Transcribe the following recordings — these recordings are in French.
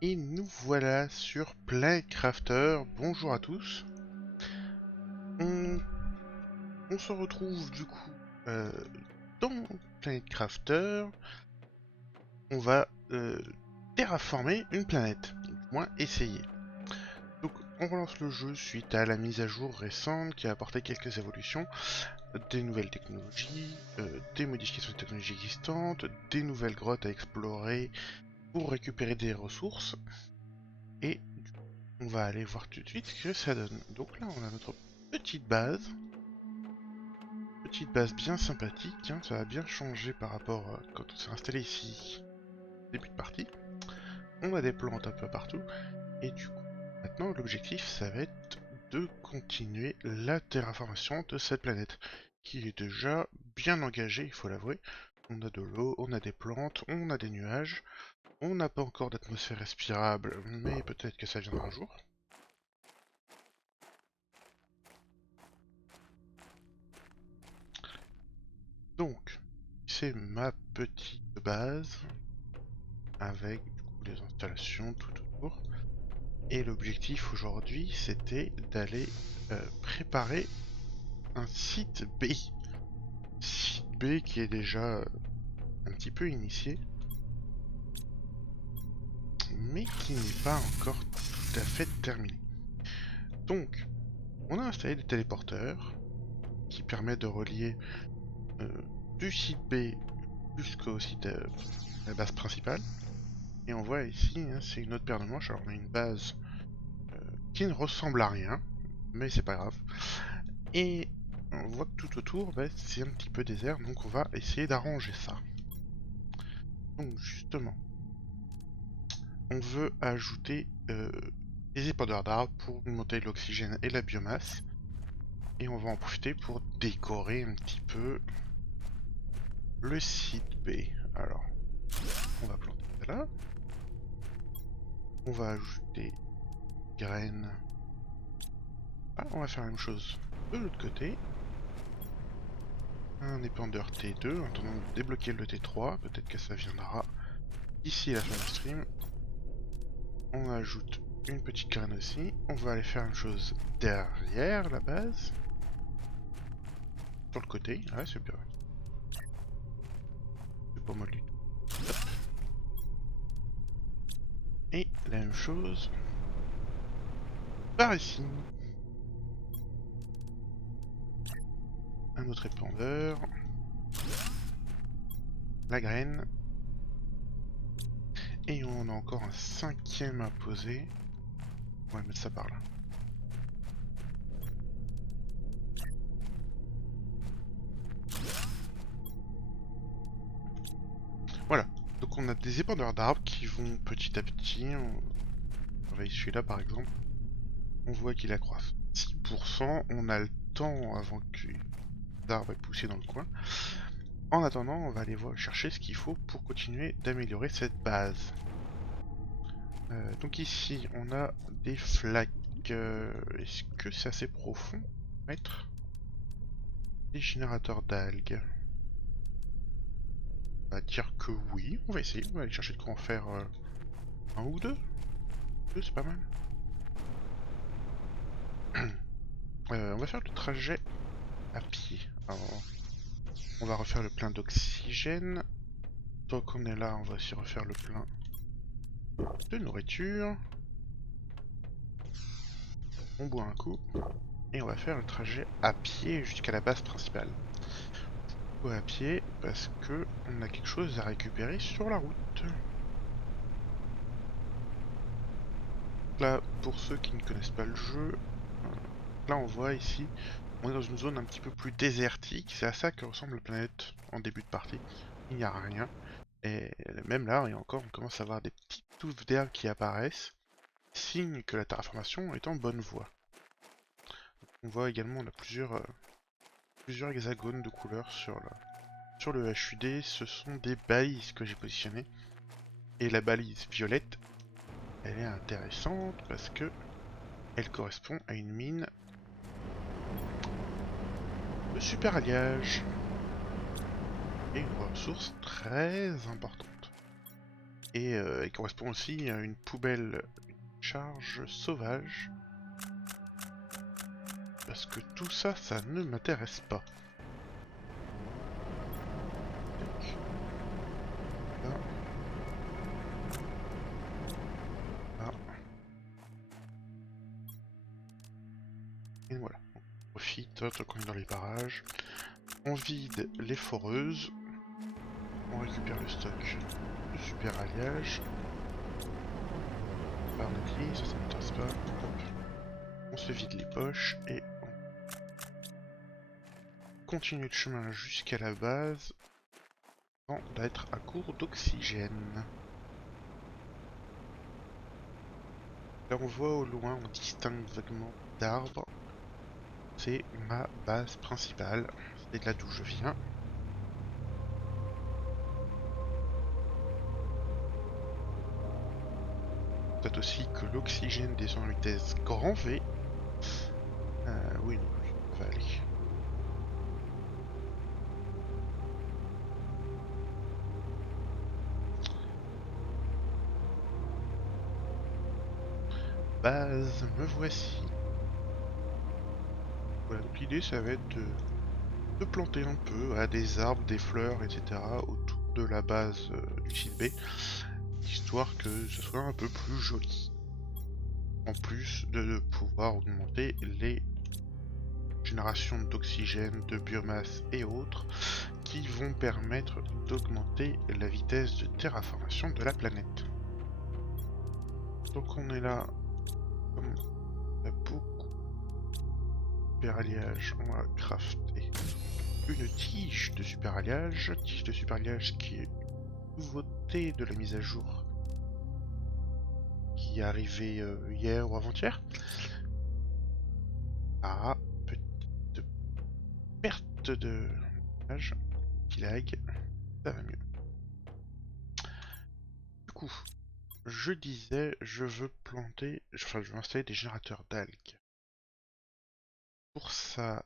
Et nous voilà sur Planet Crafter. Bonjour à tous. On, on se retrouve du coup dans Planet Crafter. On va terraformer une planète, du moins essayer. Donc on relance le jeu suite à la mise à jour récente qui a apporté quelques évolutions, des nouvelles technologies, des modifications de technologies existantes, des nouvelles grottes à explorer pour récupérer des ressources. Et on va aller voir tout de suite ce que ça donne. Donc là, on a notre petite base. Petite base bien sympathique, hein, ça a bien changé par rapport à quand on s'est installé ici, début de partie. On a des plantes un peu partout. Et du coup, maintenant, l'objectif, ça va être de continuer la terraformation de cette planète, qui est déjà bien engagée, il faut l'avouer. On a de l'eau, on a des plantes, on a des nuages. On n'a pas encore d'atmosphère respirable, mais peut-être que ça viendra un jour. Donc, c'est ma petite base avec du coup les installations tout autour. Et l'objectif aujourd'hui, c'était d'aller préparer un site B. Site B qui est déjà un petit peu initié, mais qui n'est pas encore tout à fait terminé. Donc, on a installé des téléporteurs qui permettent de relier euh, du site B jusqu'au site la base principale. Et on voit ici, hein, c'est une autre paire de manches. Alors on a une base qui ne ressemble à rien, mais c'est pas grave. Et on voit que tout autour, bah, c'est un petit peu désert, donc on va essayer d'arranger ça. Donc justement, on veut ajouter des épandeurs d'arbres pour monter l'oxygène et la biomasse. Et on va en profiter pour décorer un petit peu le site B. Alors, on va planter ça là. On va ajouter graines. Ah, on va faire la même chose de l'autre côté. Un épandeur T2, en attendant de débloquer le T3, peut-être que ça viendra d'ici la fin du stream. On ajoute une petite graine aussi. On va aller faire une chose derrière la base. Sur le côté, ouais c'est bien. C'est pas mal du tout. Hop. Et la même chose par ici. Un autre épandeur. La graine. Et on a encore un cinquième à poser. On va mettre ça par là. Voilà. Donc on a des épandeurs d'arbres qui vont petit à petit. On va celui-là par exemple. On voit qu'il accroît 6%. On a le temps avant que l'arbre ait poussé dans le coin. En attendant, on va aller chercher ce qu'il faut pour continuer d'améliorer cette base. Donc ici, on a des flaques. Est-ce que c'est assez profond pour mettre des générateurs d'algues? On va dire que oui. On va essayer. On va aller chercher de quoi en faire un ou deux. Deux, c'est pas mal. On va faire le trajet à pied. Alors, on va refaire le plein d'oxygène. Tant qu'on est là, on va aussi refaire le plein de nourriture. On boit un coup. Et on va faire le trajet à pied jusqu'à la base principale. Pourquoi à pied? Parce que on a quelque chose à récupérer sur la route. Là, pour ceux qui ne connaissent pas le jeu, là on voit ici, on est dans une zone un petit peu plus désertique. C'est à ça que ressemble la planète en début de partie. Il n'y a rien. Et même là, et encore, on commence à avoir des petites touffes d'herbe qui apparaissent, signe que la terraformation est en bonne voie. On voit également, on a plusieurs hexagones de couleurs sur le HUD. Ce sont des balises que j'ai positionnées. Et la balise violette, elle est intéressante parce que elle correspond à une mine de super alliage. Et une ressource très importante. Et il correspond aussi à une poubelle, une charge sauvage. Parce que tout ça, ça ne m'intéresse pas. Tac. Là. Là. Et voilà. On profite tant qu'on est dans les barrages. On vide les foreuses. On récupère le stock de super alliage. Par notre lit, ça m'intéresse pas. Hop. On se vide les poches et on continue le chemin jusqu'à la base avant d'être à court d'oxygène. Là on voit au loin, on distingue vaguement d'arbres. C'est ma base principale, c'est de là d'où je viens. Peut-être aussi que l'oxygène descend à vitesse grand V. Oui, non, on va aller. Base, me voici. Voilà, donc l'idée ça va être de planter un peu des arbres, des fleurs, etc. autour de la base du site B, histoire que ce soit un peu plus joli. En plus de pouvoir augmenter les générations d'oxygène, de biomasse et autres, qui vont permettre d'augmenter la vitesse de terraformation de la planète. Donc on est là, comme on a beaucoup de super alliage, on va crafter une tige de super alliage qui est une nouveauté de la mise à jour qui est arrivée hier ou avant-hier. Ah, petite perte de âge, petit lag, ça va mieux. Du coup, je disais, je veux installer des générateurs d'algues. Pour ça,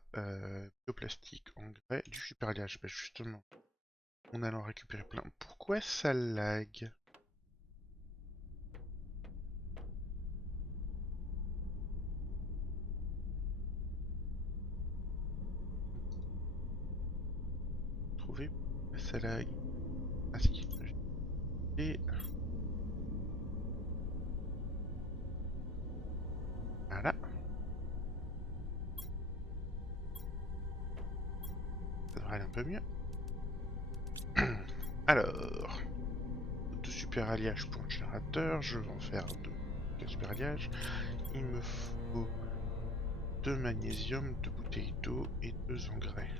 bioplastique, engrais, du super alliage. Bah justement, on allait en récupérer plein. Pourquoi ça lag? Trouver pourquoi ça lag? Ah si, et voilà. Ça devrait aller un peu mieux. Alors, de super alliage pour un générateur, je vais en faire deux super alliage. Il me faut 2 magnésium, 2 bouteilles d'eau et 2 engrais.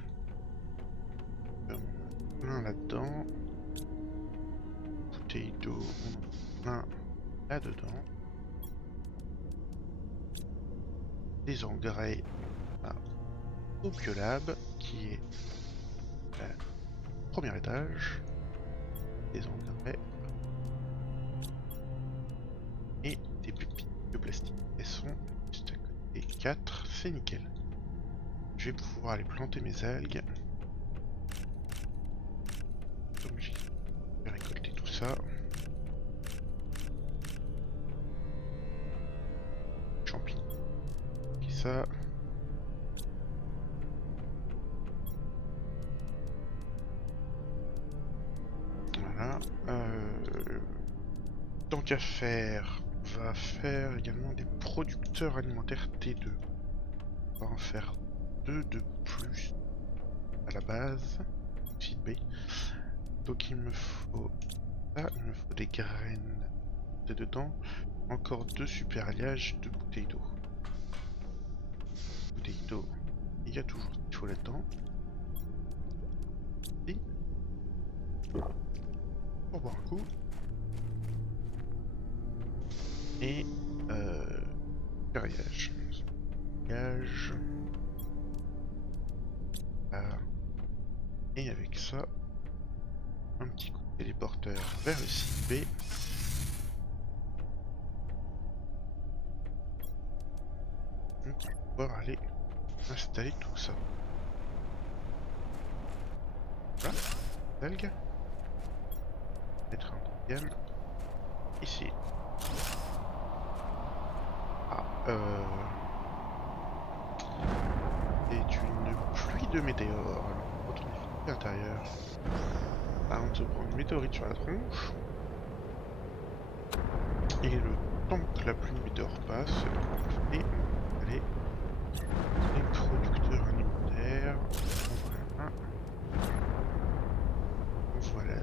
On en a plein là-dedans. Bouteilles d'eau, on en a plein là-dedans. Des engrais au Biolab, qui est au premier étage. Des engrais et des pépites de plastique. Elles sont juste à côté. 4, c'est nickel. Je vais pouvoir aller planter mes algues. Donc je vais récolter tout ça. Champignons. Et ça. Voilà. Tant qu'à faire, on va faire également des producteurs alimentaires T2. On va en faire 2 de plus à la base. Site B. Donc il me faut ça, il me faut des graines dedans. Encore 2 super alliages, 2 bouteilles d'eau. Bouteilles d'eau, il y a toujours ce qu'il faut là-dedans. Et pour boire un coup. Et super alliage. Gage. Là. Et avec ça, un petit coup de téléporteur vers le site B. Donc on va pouvoir aller installer tout ça. Voilà, algue. Mettre un deuxième. ici. Ah, c'est une pluie de météores. Alors, on retourne à l'intérieur. Là, on se prend une météorite sur la tronche. Et le temps que la pluie de météores passe, et on va aller les producteurs alimentaires. Voilà. Voilà.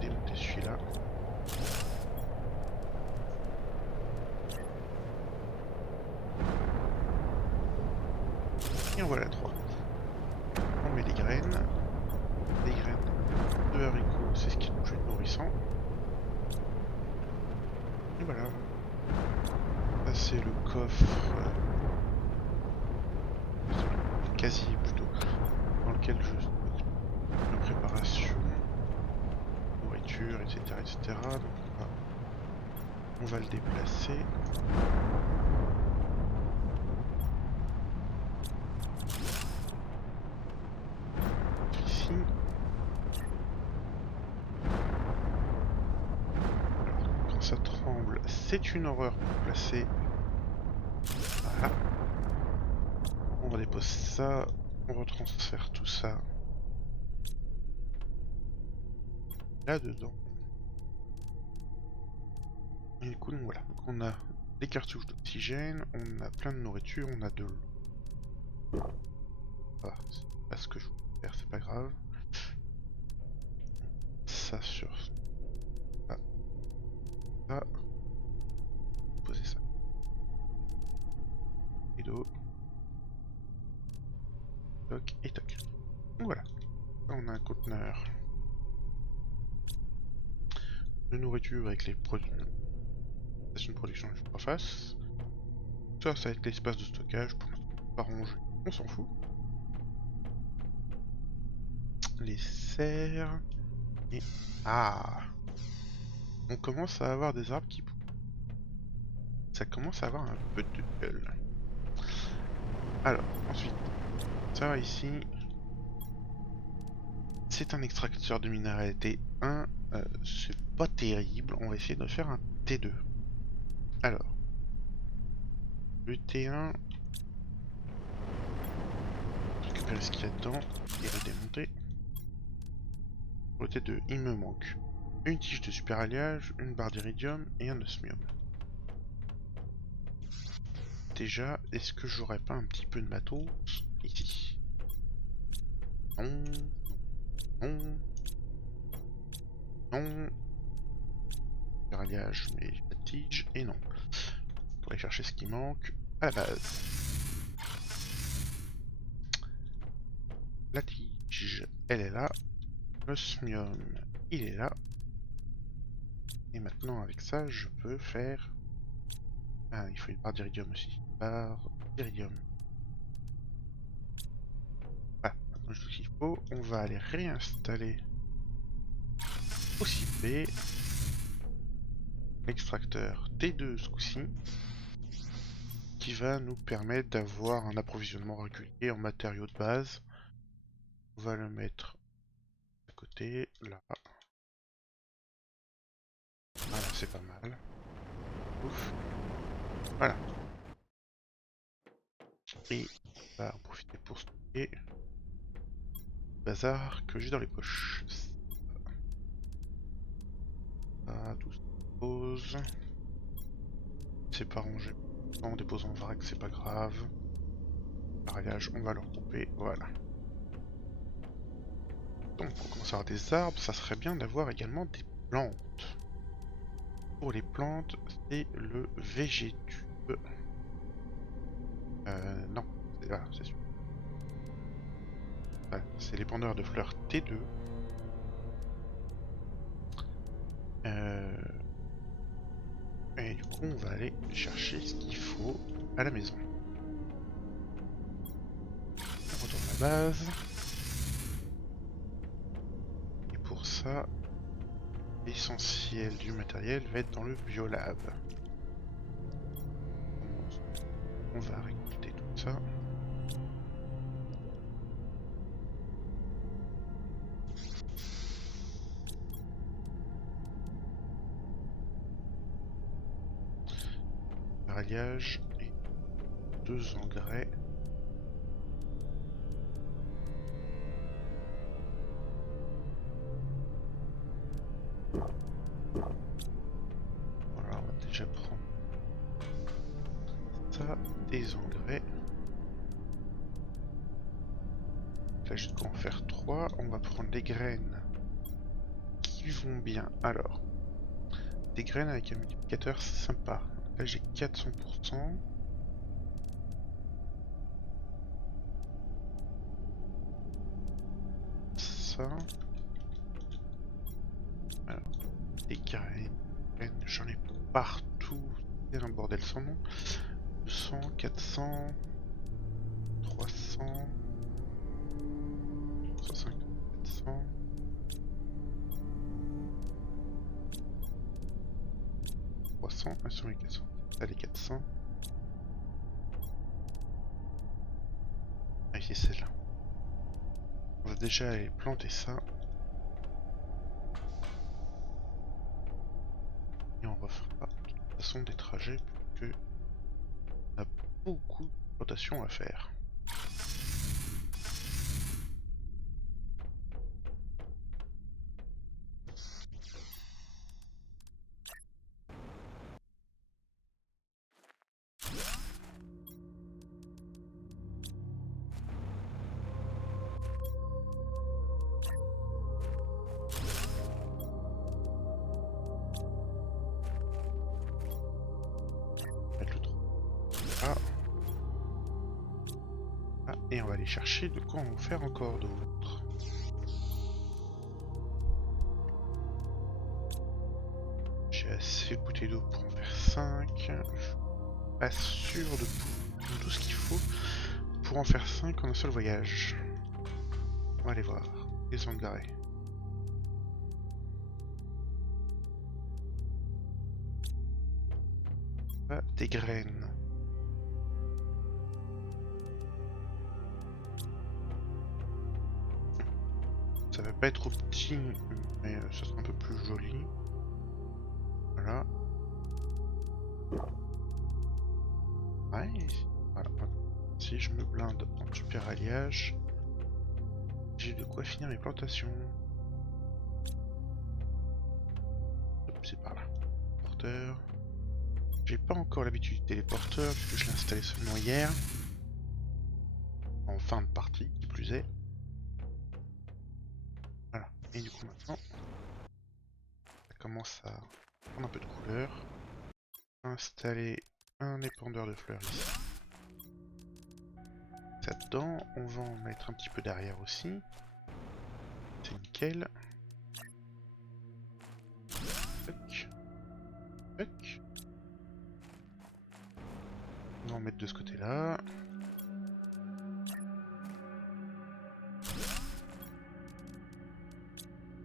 Démonter celui-là. Et en voilà 3. On met les graines. Les graines de haricots, c'est ce qui est le plus nourrissant. Et voilà. Ça c'est le coffre. Le casier plutôt. Dans lequel je stocke de préparation, nourriture, etc. etc. Donc on va le déplacer. Ici. Alors, quand ça tremble, c'est une horreur pour placer. Voilà. On redépose ça. On retransfère tout ça là-dedans. Et du coup, donc voilà. Donc on a des cartouches d'oxygène, on a plein de nourriture, on a de l'eau. Ah, c'est pas ce que je voulais faire, c'est pas grave. Ça sur ça. Ça. Poser ça. Et d'eau. Toc et toc. Donc voilà. Là, on a un conteneur de nourriture avec les produits. Station de production juste en face. Ça va être l'espace de stockage pour pas ranger. On s'en fout. Les serres. Et. Ah! On commence à avoir des arbres qui poussent. Ça commence à avoir un peu de gueule. Alors, ensuite, ça va ici. C'est un extracteur de minerai T1. C'est pas terrible. On va essayer de faire un T2. Alors, le T1. Récupérer ce qu'il y a dedans et le démonter. Pour le T2, il me manque une tige de super alliage, une barre d'iridium et un osmium. Déjà, est-ce que j'aurais pas un petit peu de matos ici? Non, non, non. Super alliage, mais pas de tige, et non. On va aller chercher ce qui manque à la base. La tige, elle est là. L'osmium, il est là. Et maintenant, avec ça, je peux faire... Ah, il faut une barre d'iridium aussi. Barre d'iridium. Ah, maintenant je tout ce qu'il faut. On va aller réinstaller au site B l'extracteur T2 ce coup-ci, qui va nous permettre d'avoir un approvisionnement régulier en matériaux de base. On va le mettre à côté, là. Voilà, c'est pas mal. Ouf. Voilà. Et on va en profiter pour stocker le bazar que j'ai dans les poches. Ça, tout se dépose. C'est pas rangé. On dépose en vrac, c'est pas grave. Pareillage, on va le regrouper. Voilà. Donc, on commence à avoir des arbres. Ça serait bien d'avoir également des plantes. Pour les plantes, c'est le végétube. Non, c'est sûr. Ouais, c'est l'épandeur de fleurs T2. Et du coup, on va aller chercher ce qu'il faut à la maison. On retourne à la base. Et pour ça, l'essentiel du matériel va être dans le biolab. On va récolter tout ça. super alliage et 2 engrais. Voilà, on va déjà prendre ça, des engrais. Là, je dois en faire 3. On va prendre les graines qui vont bien. Alors, des graines avec un multiplicateur sympa. Là, j'ai 400%. Ça. Alors, des graines, j'en ai partout. C'est un bordel sans nom. 200, 400, 300, 150, 400. 300, sur les 400. Allez, 400. Ah, c'est celle-là. On va déjà aller planter ça. Et on refera de toute façon des trajets, puisque on a beaucoup de rotation à faire. Et on va aller chercher de quoi en faire encore d'autres. J'ai assez de bouteilles d'eau pour en faire 5. Je suis pas sûr de tout ce qu'il faut pour en faire 5 en un seul voyage. On va aller voir. Les engrais. Ah, des graines. Ça va pas être petit, mais ça sera un peu plus joli. Voilà. Ouais, voilà. Si je me blinde en super alliage, j'ai de quoi finir mes plantations. Hop, c'est par là. Porteur. J'ai pas encore l'habitude du téléporteur, puisque je l'ai installé seulement hier. En fin de partie, qui plus est. Voilà. Et du coup maintenant, ça commence à prendre un peu de couleur. Installer un épandeur de fleurs ici. Ça dedans, on va en mettre un petit peu derrière aussi. C'est nickel. Toc. Toc. On va en mettre de ce côté-là.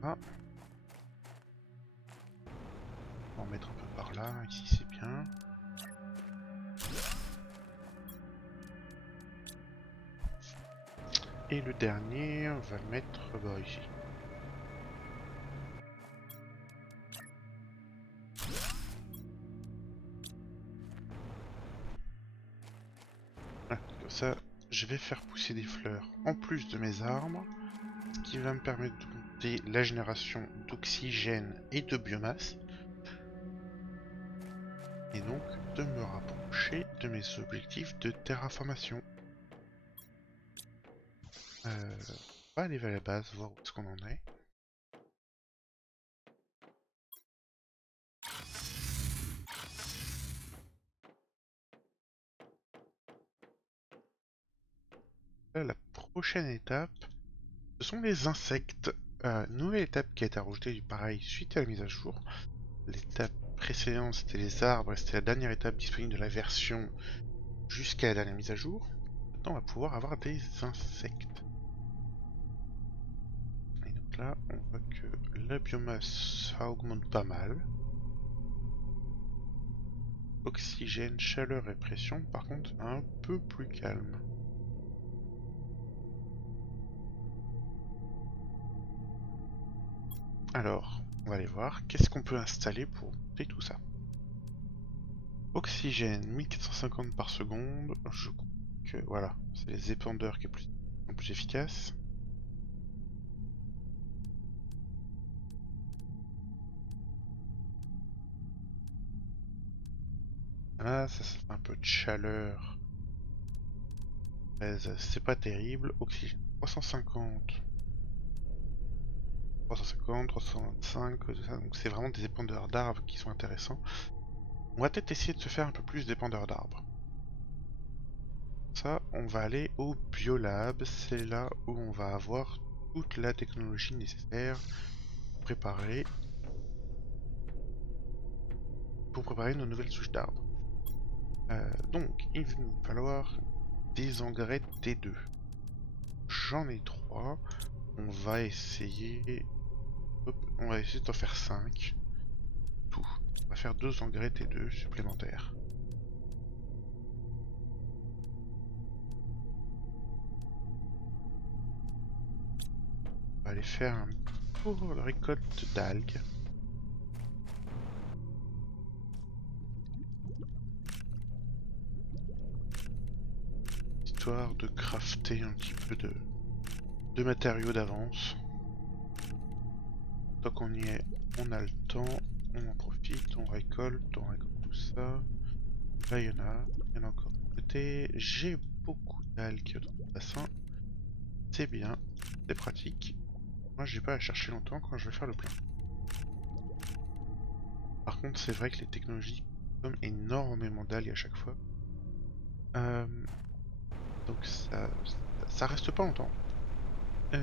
Ah. On va en mettre un peu par là, ici c'est bien. Et le dernier, on va le mettre ici. Voilà, comme ça, je vais faire pousser des fleurs en plus de mes arbres, ce qui va me permettre de monter la génération d'oxygène et de biomasse. Et donc de me rapprocher de mes objectifs de terraformation. On va aller vers la base, voir où est-ce qu'on en est. Là, la prochaine étape, ce sont les insectes. Nouvelle étape qui a été rajoutée du pareil suite à la mise à jour. L'étape précédente c'était les arbres, c'était la dernière étape disponible de la version jusqu'à la dernière mise à jour. Maintenant on va pouvoir avoir des insectes. Et donc là on voit que la biomasse ça augmente pas mal. Oxygène, chaleur et pression par contre un peu plus calme. Alors, on va aller voir qu'est-ce qu'on peut installer pour monter tout ça. Oxygène, 1450 par seconde. Je crois que voilà, c'est les épandeurs qui sont plus efficaces. Là, ça fait un peu de chaleur. C'est pas terrible. Oxygène, 350. 350, 325, tout ça. Donc c'est vraiment des épandeurs d'arbres qui sont intéressants. On va peut-être essayer de se faire un peu plus d'épandeurs d'arbres. Ça, on va aller au Biolab. C'est là où on va avoir toute la technologie nécessaire pour préparer nos nouvelles souches d'arbres. Donc, il va nous falloir des engrais T2. J'en ai 3. On va essayer... Hop, on va essayer d'en faire 5. Tout. On va faire 2 engrais T2 supplémentaires. On va aller faire un tour de récolte d'algues. Histoire de crafter un petit peu de matériaux d'avance. Tant qu'on y est, on a le temps, on en profite, on récolte tout ça. Là il y en a encore de côté. J'ai beaucoup d'algues dans le bassin. C'est bien, c'est pratique. Moi j'ai pas à chercher longtemps quand je vais faire le plein. Par contre c'est vrai que les technologies consomment énormément d'algues à chaque fois. Donc ça reste pas longtemps.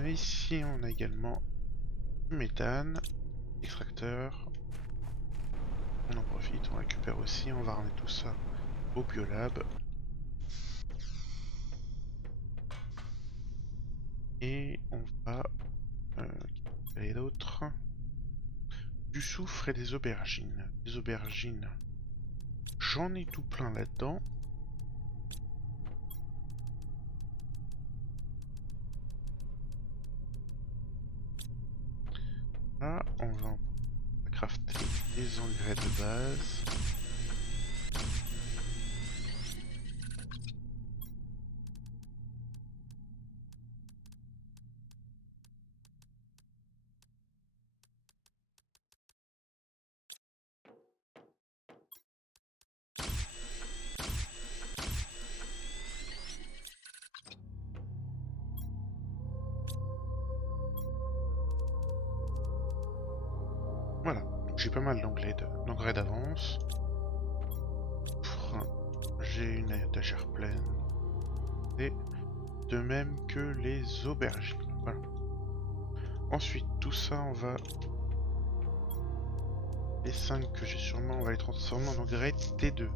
Ici on a également du méthane, extracteur. On en profite, on récupère aussi, on va ramener tout ça au biolab. Et on va... Qu'est-ce qu'il y a d'autre? Du soufre et des aubergines. Des aubergines. J'en ai tout plein là-dedans. Là, on va crafter des engrais de base. Voilà, j'ai pas mal d'engrais d'avance. J'ai une étagère pleine. Et de même que les aubergines. Voilà. Ensuite, tout ça, on va... Les 5 que j'ai sûrement, on va les transformer en engrais T2.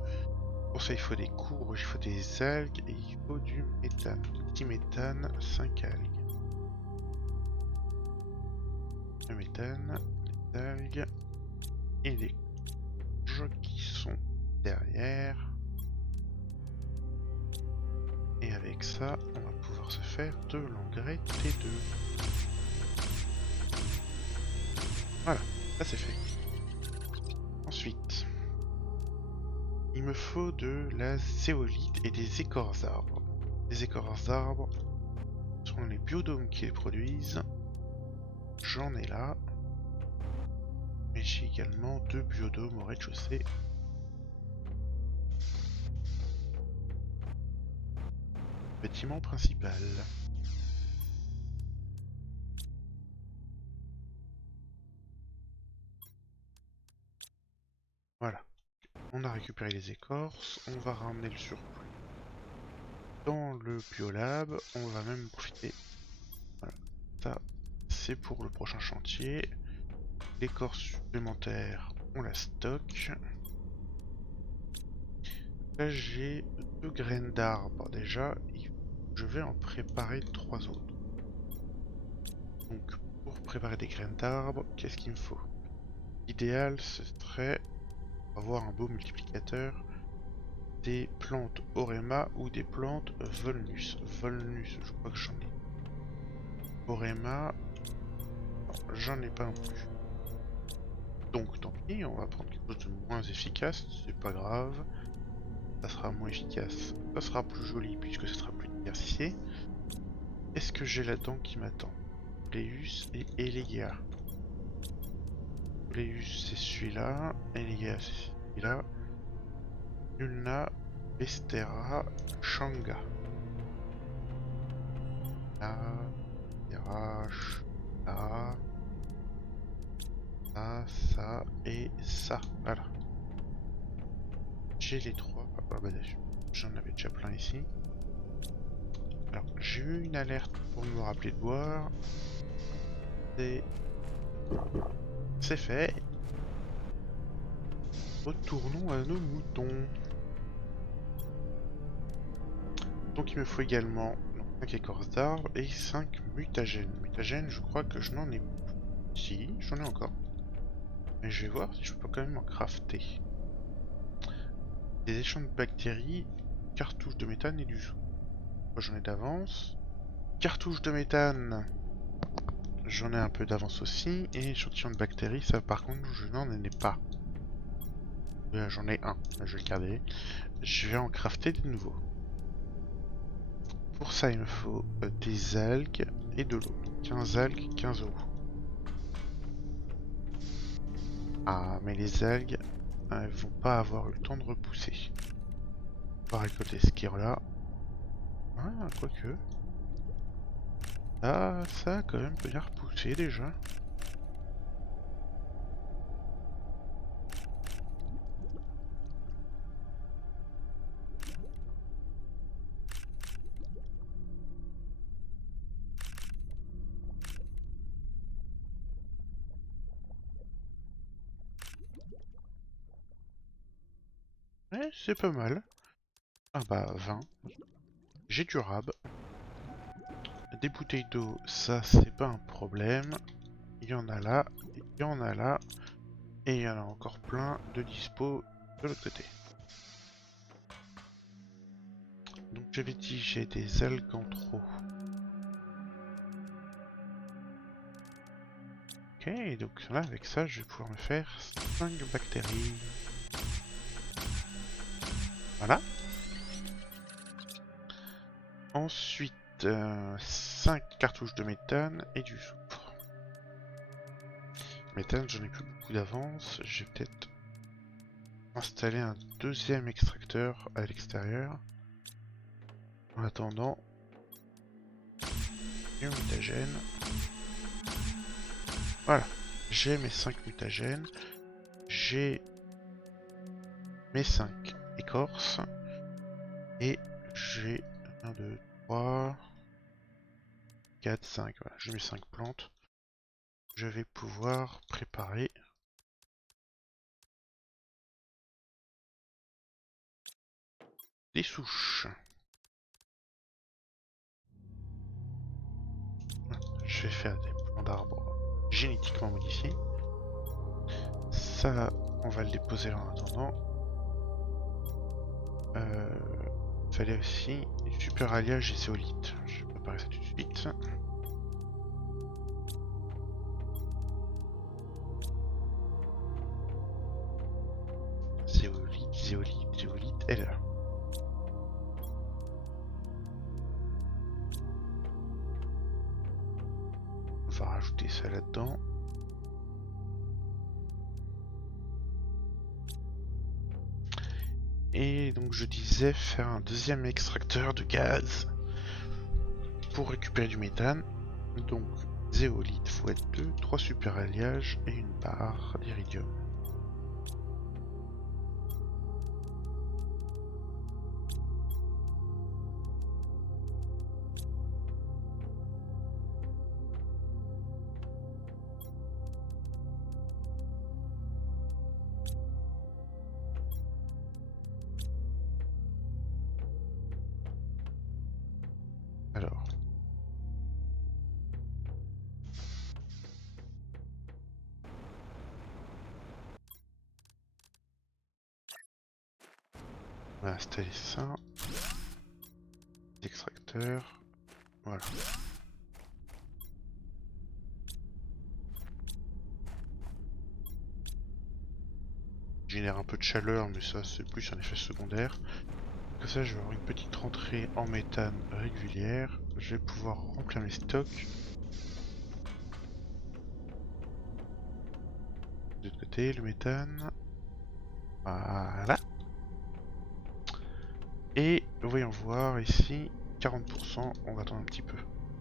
Pour ça, il faut des courges, il faut des algues et il faut du méthane. Petit méthane, 5 algues. Le méthane, les algues et les courges qui sont derrière. Et avec ça, on va pouvoir se faire de l'engrais T2. Voilà, ça c'est fait. Ensuite, il me faut de la zéolite et des écorces d'arbres. Les écorces d'arbres sont les biodomes qui les produisent. J'en ai là. Mais j'ai également 2 biodomes au rez-de-chaussée. Bâtiment principal. Voilà. On a récupéré les écorces. On va ramener le surplus dans le biolab. On va même profiter. Voilà. Ça, c'est pour le prochain chantier. L'écorce supplémentaire, on la stocke. Là, j'ai 2 graines d'arbre déjà. Je vais en préparer 3 autres. Donc, pour préparer des graines d'arbre, qu'est-ce qu'il me faut? L'idéal, ce serait avoir un beau multiplicateur des plantes Orema ou des plantes Volnus. Volnus, je crois que j'en ai. Orema, j'en ai pas non plus. Donc tant pis, on va prendre quelque chose de moins efficace, c'est pas grave. ça sera moins efficace. Ça sera plus joli puisque ce sera plus diversifié. Qu'est-ce que j'ai là-dedans qui m'attend? Léus et Elegia. Léus c'est celui-là, Elegia c'est celui-là. Yulna, Vestera, Shanga. Là, RH, là, ça et ça. Voilà. J'ai les trois. Ah bah j'en avais déjà plein ici. Alors j'ai eu une alerte pour me rappeler de boire. C'est fait. Retournons à nos moutons. Donc il me faut également 5 écorces d'arbre et 5 mutagènes. Mutagènes, je crois que je n'en ai plus. Si, j'en ai encore. Mais je vais voir si je peux quand même en crafter. Des échanges de bactéries, cartouches de méthane et du soufre. J'en ai d'avance. Cartouches de méthane, j'en ai un peu d'avance aussi. Et échantillon de bactéries, ça par contre je n'en ai pas. J'en ai un, je vais le garder. Je vais en crafter de nouveau. Pour ça il me faut des algues et de l'eau. 15 algues, 15 eau. Ah mais les algues, elles vont pas avoir eu le temps de repousser. On va récolter ce qui est là. Ah, quoique. Ah, ça a quand même bien repoussé déjà. Ouais, c'est pas mal. Ah bah 20. J'ai du rab. Des bouteilles d'eau, ça c'est pas un problème. Il y en a là, il y en a là, et il y en a encore plein de dispo de l'autre côté. Donc j'avais dit j'ai des algues en trop. Ok, donc là avec ça je vais pouvoir me faire 5 bactéries. Voilà. Ensuite 5 cartouches de méthane et du soufre. Méthane j'en ai plus beaucoup d'avance, je vais peut-être installer un deuxième extracteur à l'extérieur. En attendant, une mutagène. Voilà, j'ai mes 5 mutagènes, j'ai mes 5 écorces, et j'ai 1, 2, 3, 4, 5, voilà, j'ai mes 5 plantes. Je vais pouvoir préparer des souches. Je vais faire des plants d'arbres génétiquement modifiés. Ça, on va le déposer là en attendant. Fallait aussi du super alliage et zéolite. Je vais préparer ça tout de suite. Zéolite, zéolite, zéolite, elle est là. On va rajouter ça là-dedans. Et donc je disais faire un deuxième extracteur de gaz pour récupérer du méthane. Donc zéolite x2, 3 super alliages et une barre d'iridium. Alors. On va installer ça. Extracteur. Voilà. Génère un peu de chaleur, mais ça c'est plus un effet secondaire. que ça, je vais avoir une petite rentrée en méthane régulière. Je vais pouvoir remplir mes stocks. De l'autre côté, le méthane. Voilà. Et voyons voir ici, 40%. On va attendre un petit peu.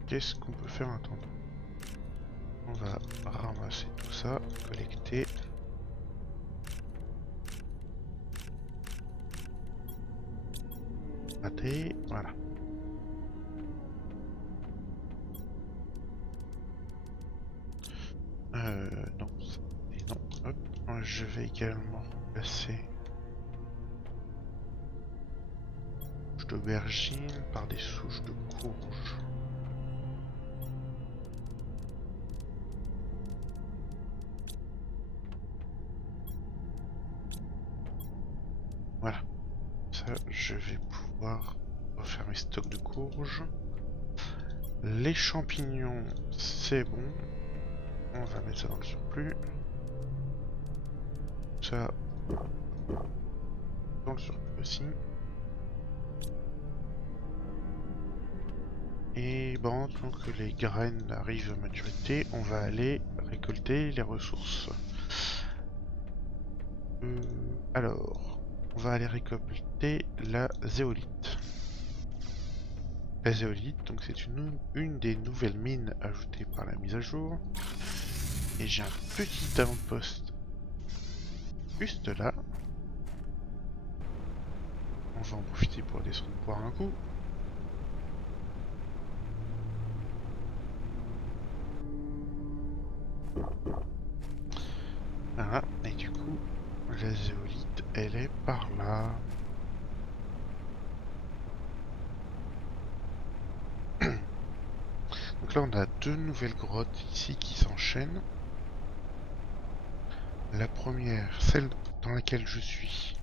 Qu'est-ce qu'on peut faire en attendant? On va ramasser tout ça, collecter. Rater, voilà. Non, et non, hop. Je vais également remplacer d'aubergine par des souches de courge. Voilà. Ça, je vais pouvoir refaire mes stocks de courge. Les champignons, c'est bon. On va mettre ça dans le surplus. Ça dans le surplus aussi. Et bon, tant que les graines arrivent à maturité, on va aller récolter les ressources. Alors, on va aller récolter la zéolite. La zéolite, donc c'est une des nouvelles mines ajoutées par la mise à jour. Et j'ai un petit avant-poste juste là. On va en profiter pour descendre boire un coup. Voilà, et du coup, la zéolite, elle est par là. Donc là, on a deux nouvelles grottes ici qui s'enchaînent. La première, celle dans laquelle je suis,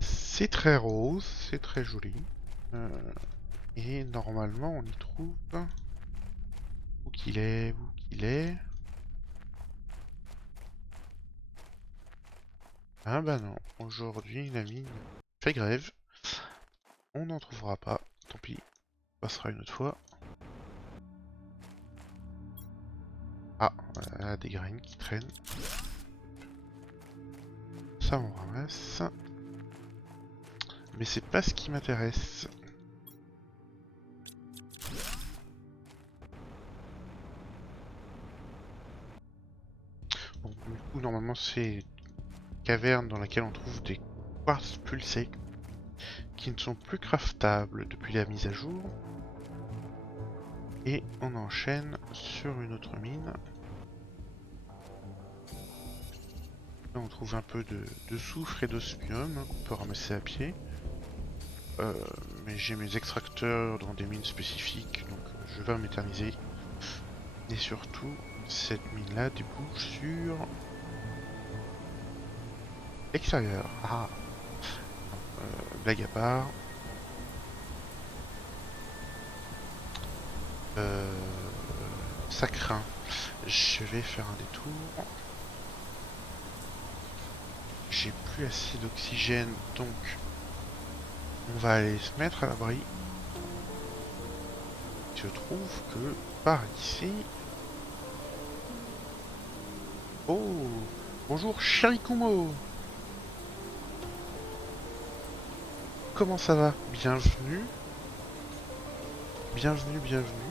c'est très rose, c'est très joli. Et normalement, on y trouve... Où qu'il est, où qu'il est... Ah bah non, aujourd'hui la mine fait grève. On n'en trouvera pas, tant pis, on passera une autre fois. Ah, voilà des graines qui traînent. Ça on ramasse. Mais c'est pas ce qui m'intéresse. Bon, du coup normalement c'est une caverne dans laquelle on trouve des quartz pulsés qui ne sont plus craftables depuis la mise à jour. Et on enchaîne sur une autre mine. Là on trouve un peu de soufre et d'osmium hein, qu'on peut ramasser à pied. Mais j'ai mes extracteurs dans des mines spécifiques, donc je vais m'éterniser. Et surtout, cette mine là débouche sur l'extérieur. Ah, blague à part. Ça craint. Je vais faire un détour. J'ai plus assez d'oxygène, donc on va aller se mettre à l'abri. Je trouve que par ici... Oh, bonjour Sharikumo. Comment ça va? Bienvenue. Bienvenue, bienvenue.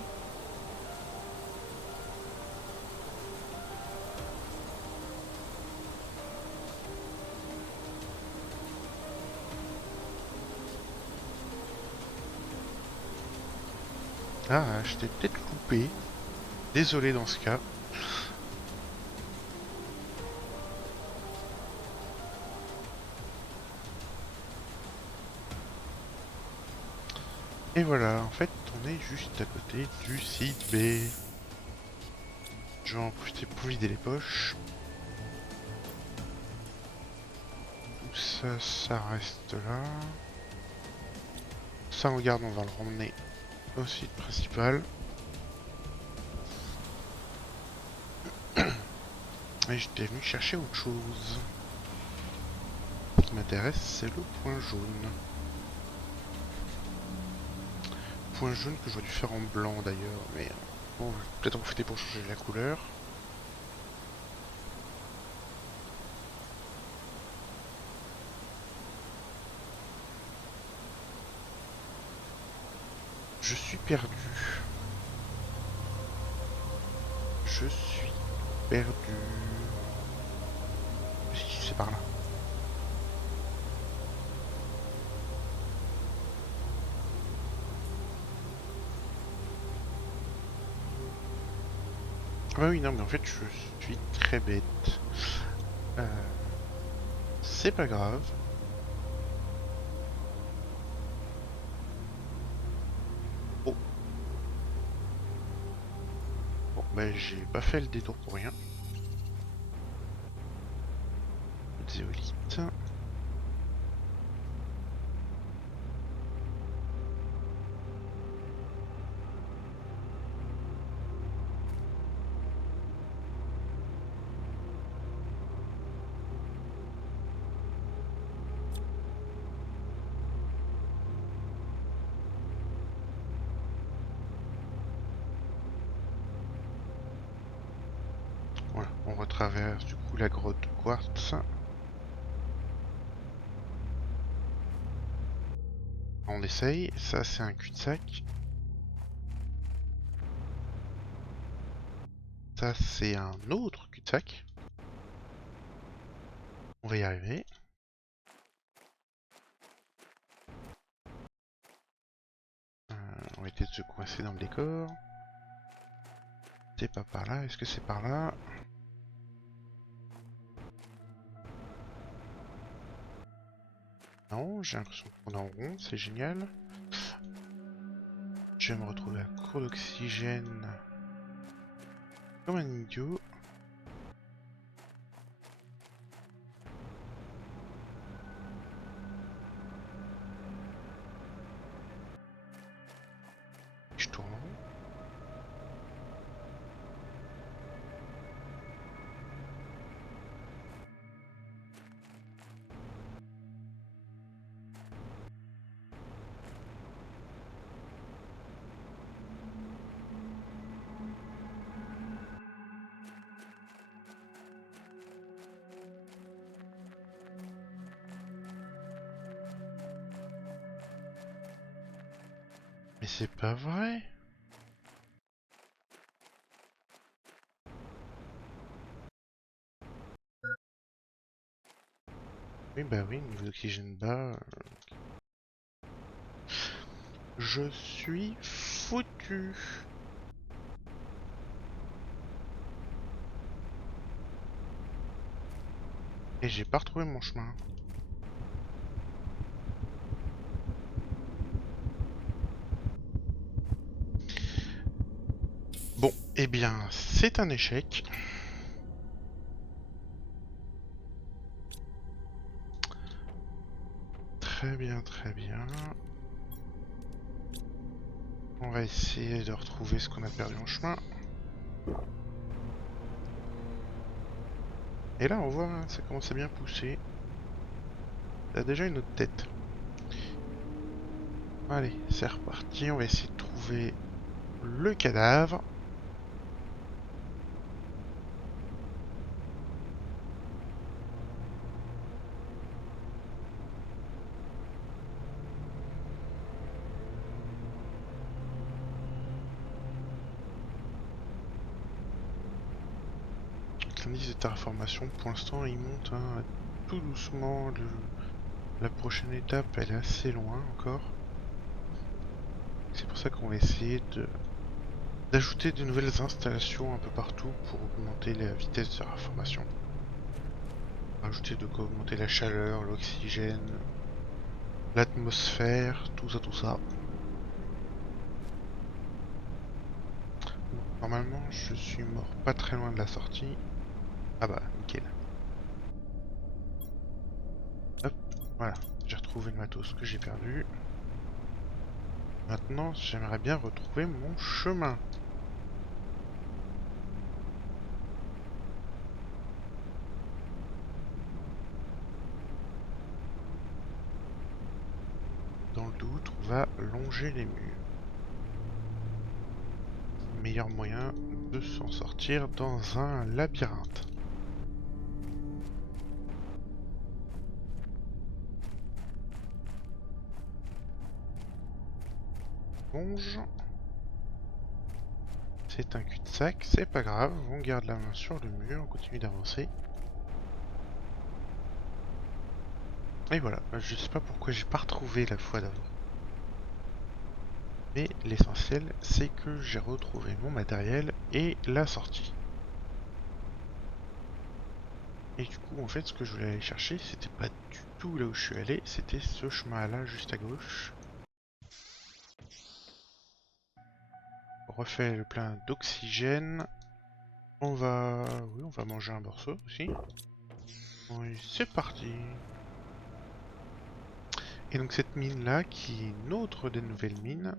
Ah, je t'ai peut-être coupé. Désolé dans ce cas. Et voilà, en fait, on est juste à côté du site B. Je vais en profiter pour vider les poches. Tout ça, ça reste là. Ça, on garde, on va le ramener au site principal. Et j'étais venu chercher autre chose. qui m'intéresse, c'est le point jaune. Point jaune que j'aurais dû faire en blanc d'ailleurs, mais bon, je vais peut-être en profiter pour changer la couleur. Je suis perdu. Je suis perdu. Si, c'est par là. Ah oui, non, mais en fait, je suis très bête. C'est pas grave. Oh. Bon, ben, j'ai pas fait le détour pour rien. Zéolite. Voilà, on retraverse du coup la grotte de quartz. On essaye, ça c'est un cul-de-sac. Ça c'est un autre cul-de-sac. On va y arriver. On va essayer de se coincer dans le décor. C'est pas par là, est-ce que c'est par là? Non, j'ai l'impression qu'on est en rond, c'est génial. Je vais me retrouver à court d'oxygène comme un idiot. Je tourne en rond. Mais c'est pas vrai. Oui, bah oui, niveau d'oxygène bas. Je suis foutu. Et j'ai pas retrouvé mon chemin. Bon, eh bien, c'est un échec. Très bien, très bien. On va essayer de retrouver ce qu'on a perdu en chemin. Et là, on voit, hein, ça commence à bien pousser. Ça a déjà une autre tête. Allez, c'est reparti. On va essayer de trouver le cadavre. L'indice de terraformation, pour l'instant, il monte hein, tout doucement. La prochaine étape, elle est assez loin encore. C'est pour ça qu'on va essayer d'ajouter de nouvelles installations un peu partout pour augmenter la vitesse de terraformation. Ajouter de quoi augmenter la chaleur, l'oxygène, l'atmosphère, tout ça, tout ça. Bon, normalement, je suis mort pas très loin de la sortie. Ah bah, nickel. Hop, voilà. J'ai retrouvé le matos que j'ai perdu. Maintenant, j'aimerais bien retrouver mon chemin. dans le doute, on va longer les murs. Meilleur moyen de s'en sortir dans un labyrinthe. Longe. C'est un cul-de-sac, c'est pas grave, on garde la main sur le mur, on continue d'avancer. Et voilà, je sais pas pourquoi j'ai pas retrouvé la fois d'avant. Mais l'essentiel, c'est que j'ai retrouvé mon matériel et la sortie. Et du coup, en fait, ce que je voulais aller chercher, c'était pas du tout là où je suis allé, c'était ce chemin-là, juste à gauche. On refait le plein d'oxygène. On va... Oui, on va manger un morceau aussi. Oui, c'est parti. Et donc cette mine-là, qui est une autre des nouvelles mines,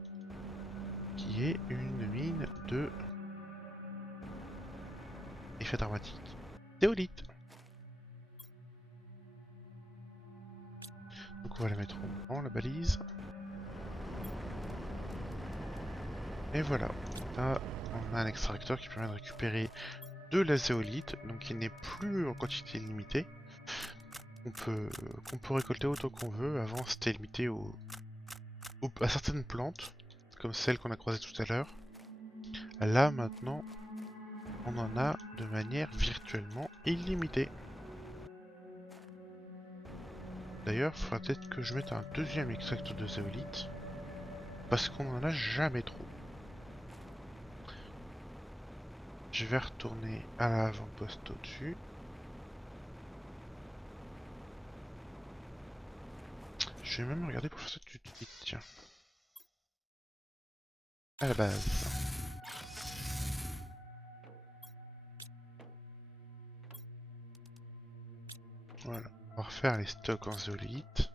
qui est une mine de effet dramatique. Théolite. Donc on va la mettre en blanc, la balise. Et voilà. Là, on a un extracteur qui permet de récupérer de la zéolite, donc qui n'est plus en quantité limitée. Qu'on peut récolter autant qu'on veut. Avant, c'était limité à certaines plantes, comme celle qu'on a croisée tout à l'heure. Là, maintenant, on en a de manière virtuellement illimitée. D'ailleurs, il faudra peut-être que je mette un deuxième extracteur de zéolite, parce qu'on en a jamais trop. Je vais retourner à l'avant-poste au-dessus. Je vais même regarder pour faire ça tout de suite, tiens. À la base. Voilà, on va refaire les stocks en zéolite.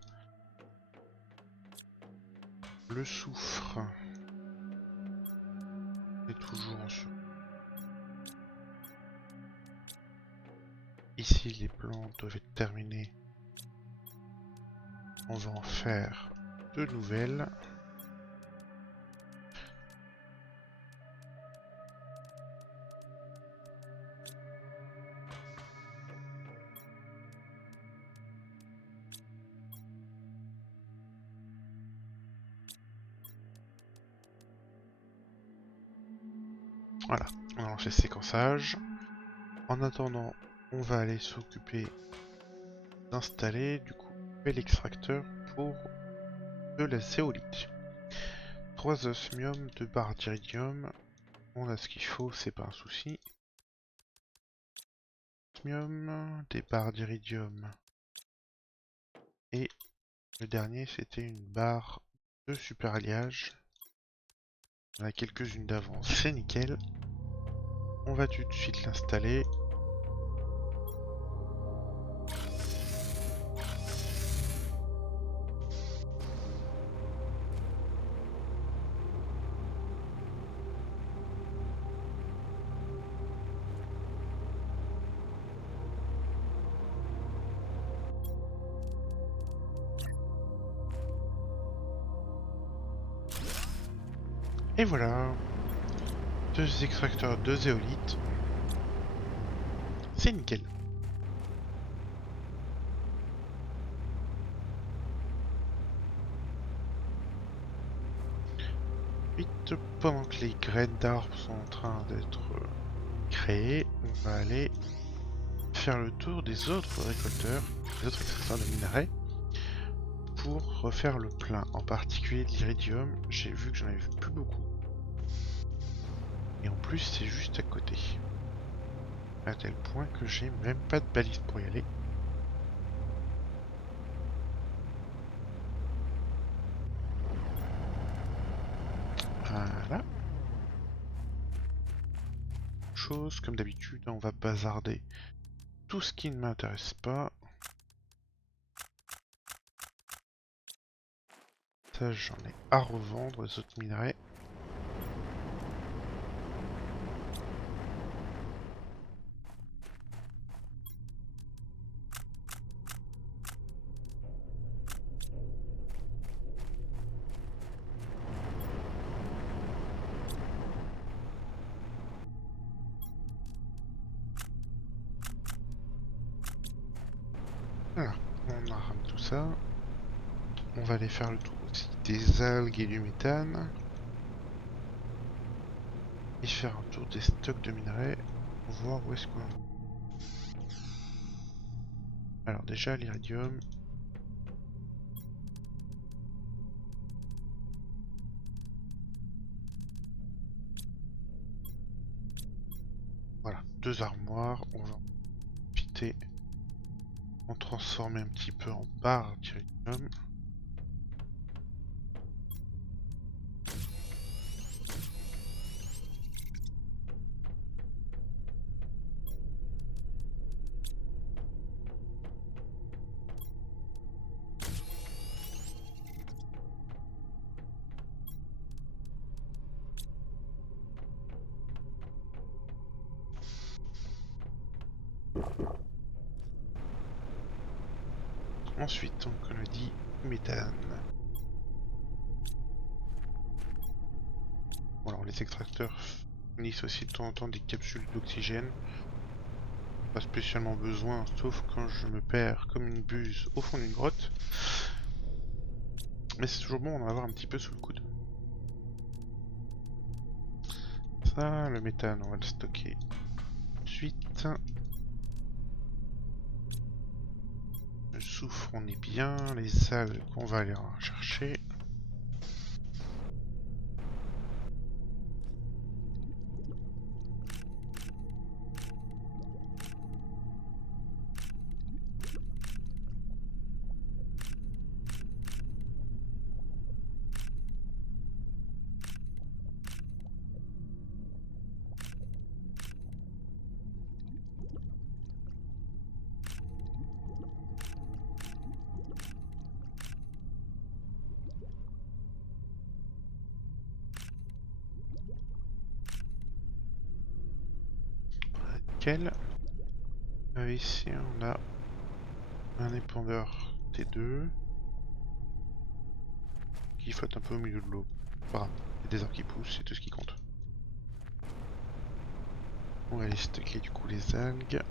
Le soufre est toujours en sur. Ici, les plantes doivent être terminées. On va en faire de nouvelles. Voilà, on a lancé le séquençage. En attendant, on va aller s'occuper d'installer du coup l'extracteur pour de la zéolite. 3 osmium, 2 barres d'iridium. On a ce qu'il faut, c'est pas un souci. Osmium, des barres d'iridium. Et le dernier, c'était une barre de super alliage. On a quelques-unes d'avance, c'est nickel. On va tout de suite l'installer. Et voilà, 2 extracteurs de zéolite. C'est nickel. Vite, pendant que les graines d'arbres sont en train d'être créées, on va aller faire le tour des autres récolteurs, des autres extracteurs de minerais, pour refaire le plein, en particulier de l'iridium. J'ai vu que j'en avais plus beaucoup. Et en plus, c'est juste à côté. À tel point que j'ai même pas de balise pour y aller. Voilà. Chose, comme d'habitude, on va bazarder tout ce qui ne m'intéresse pas. Ça, j'en ai à revendre, les autres minerais. ça. On va aller faire le tour aussi des algues et du méthane. Et faire un tour des stocks de minerais pour voir où est-ce qu'on en est. Alors déjà l'iridium. Voilà, 2 armoires, on va en profiter, en transformer un petit peu en barre d'iridium. Ensuite, donc, on a dit méthane. Bon, alors les extracteurs fournissent aussi de temps en temps des capsules d'oxygène. Pas spécialement besoin, sauf quand je me perds comme une buse au fond d'une grotte. Mais c'est toujours bon d'en avoir un petit peu sous le coude. Ça, le méthane, on va le stocker ensuite. Le soufre, on est bien. Les algues, on va aller en chercher. Nickel. Ici, on a un épandeur T2 qui flotte un peu au milieu de l'eau. Voilà, il y a des arbres qui poussent, c'est tout ce qui compte. On va aller stocker du coup les algues.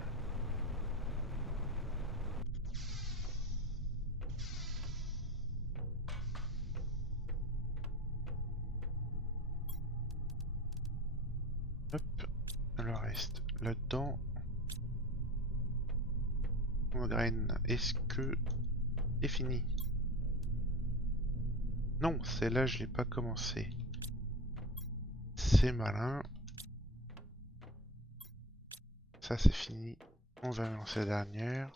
Hop, le reste là-dedans. Graine, est-ce que c'est fini? Non, celle-là je l'ai pas commencé. C'est malin. Ça c'est fini. On va lancer la dernière.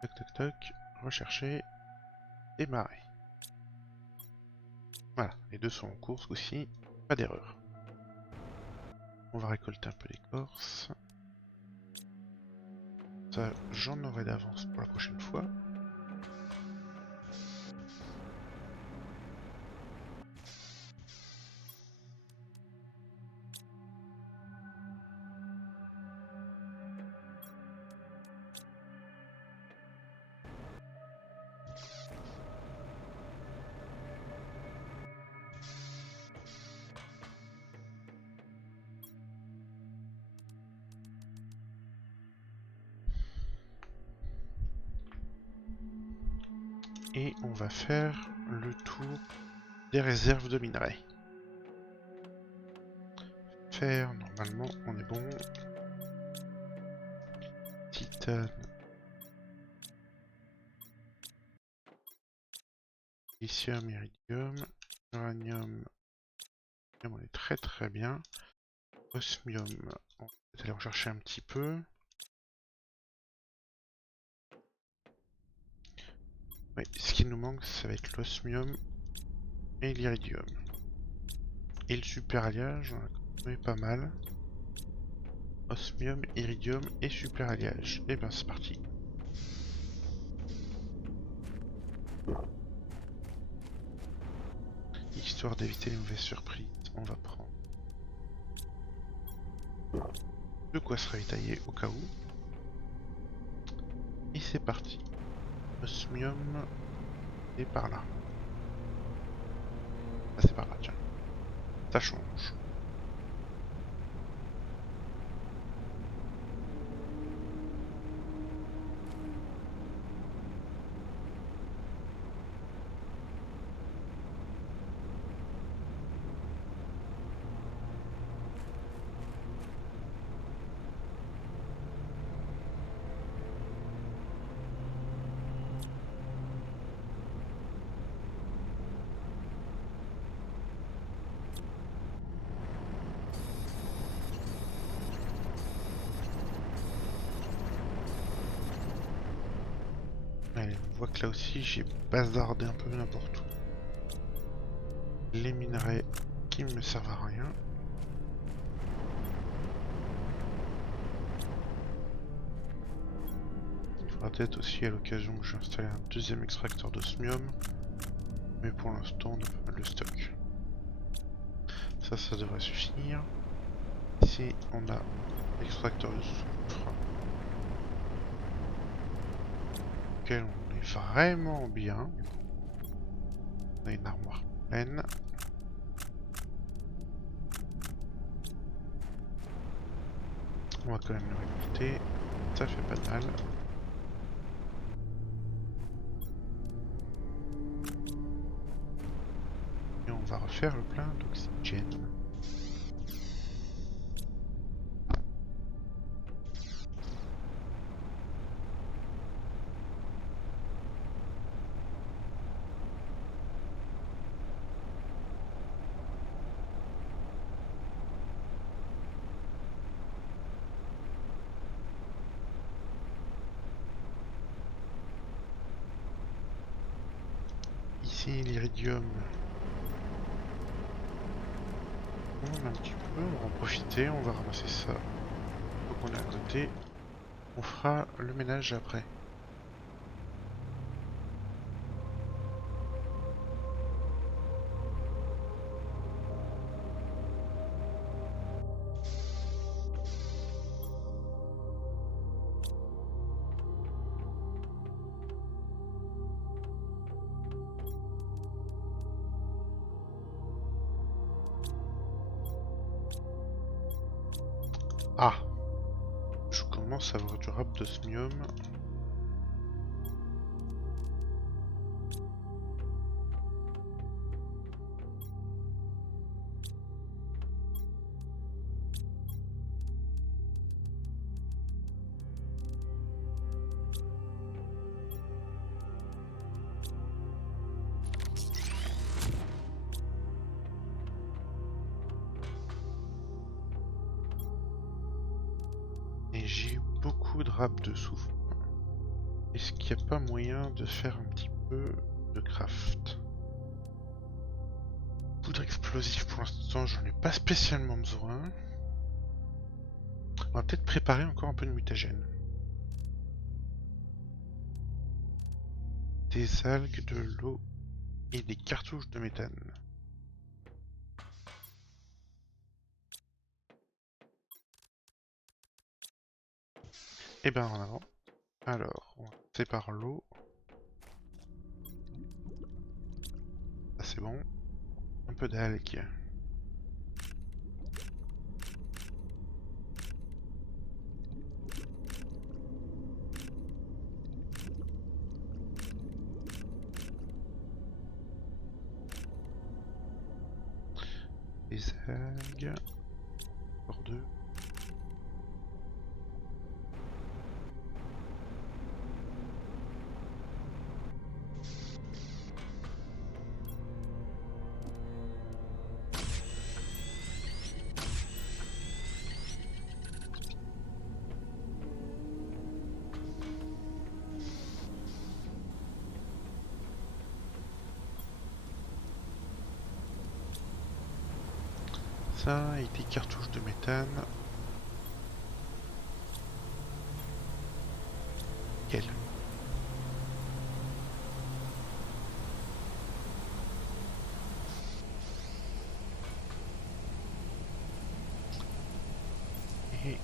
Toc toc toc. Rechercher. Démarrer. Voilà, les deux sont en course aussi. Pas d'erreur. On va récolter un peu d'écorce. Ça, j'en aurai d'avance pour la prochaine fois. Et on va faire le tour des réserves de minerais. Fer, normalement, on est bon. Titane. Lithium, iridium. Uranium. On est très très bien. Osmium, on va aller en chercher un petit peu. Oui, ce qui nous manque, ça va être l'osmium et l'iridium. Et le super alliage, on a quand même pas mal. Osmium, iridium et super alliage. Et ben c'est parti. Histoire d'éviter les mauvaises surprises, on va prendre de quoi se ravitailler au cas où. Et c'est parti. Osmium est par là. Ah, c'est par là, tiens. Ça change. Ouais, on voit que là aussi j'ai bazardé un peu n'importe où. Les minerais qui me servent à rien. Il faudra peut-être aussi à l'occasion que j'installe un deuxième extracteur d'osmium. Mais pour l'instant on a pas mal de stock. Ça devrait suffire. Ici on a l'extracteur de soufre. Auquel on est vraiment bien. On a une armoire pleine. On va quand même le récolter. Ça fait pas de mal. Et on va refaire le plein d'oxygène. Ici l'iridium. On en a un petit peu, on va en profiter, on va ramasser ça. Donc on est à côté. On fera le ménage après. Ah! Je commence à avoir du rap d'osmium. Et j'ai eu beaucoup de rap de soufre. Est-ce qu'il n'y a pas moyen de faire un petit peu de craft? Poudre explosive pour l'instant j'en ai pas spécialement besoin. On va peut-être préparer encore un peu de mutagène. Des algues, de l'eau et des cartouches de méthane. Et ben en avant. Alors, on sépare l'eau. Ça c'est bon. Un peu d'algues. Des algues. Encore deux. Ça et des cartouches de méthane. Quel? Et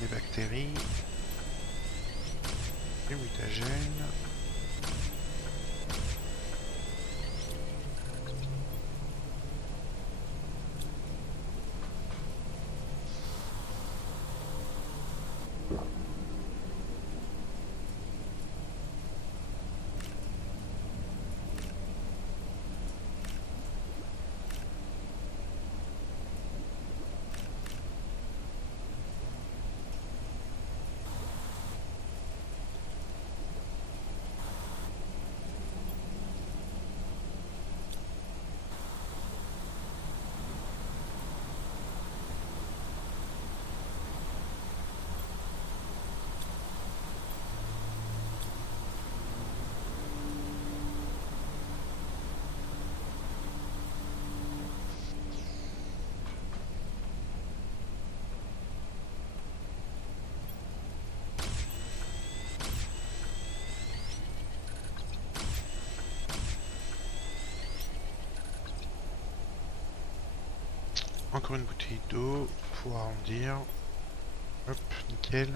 des bactéries. Du mutagène. Encore une bouteille d'eau pour arrondir. Hop, nickel.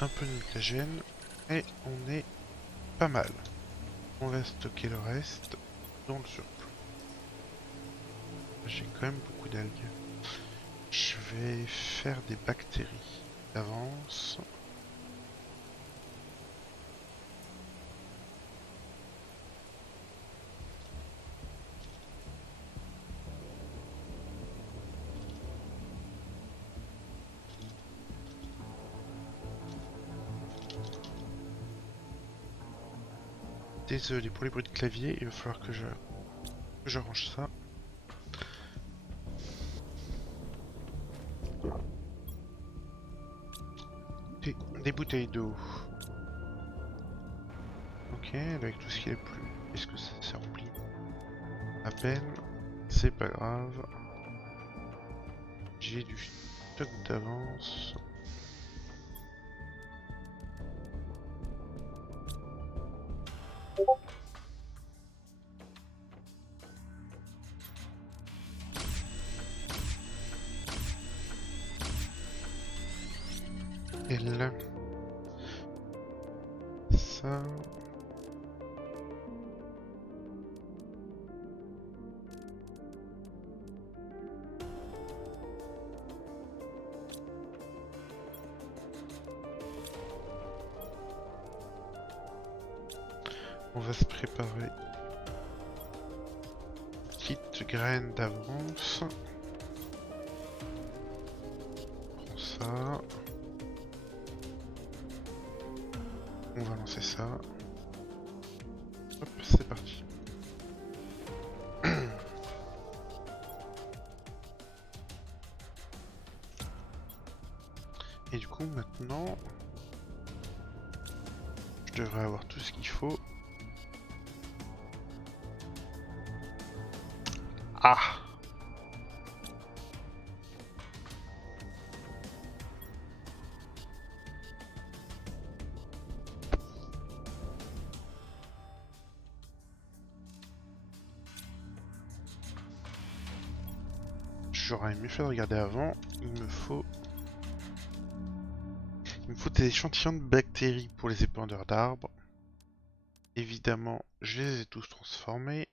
Un peu de glycogène et on est pas mal. On va stocker le reste dans le surplus. J'ai quand même beaucoup d'algues. Je vais faire des bactéries d'avance. Désolé pour les bruits de clavier, il va falloir que je range ça. Des bouteilles d'eau. Ok, avec tout ce qui est plus. Est-ce que ça s'est rempli? À peine. C'est pas grave. J'ai du stock d'avance. Elle. Ça. On va se préparer. Petite graine d'avance. Prends ça. On va lancer ça. Hop, c'est parti. Et du coup maintenant, je devrais avoir tout ce qu'il faut. Ah! J'aurais mieux fait de regarder avant. Il me faut des échantillons de bactéries pour les épandeurs d'arbres. Évidemment, je les ai tous transformés.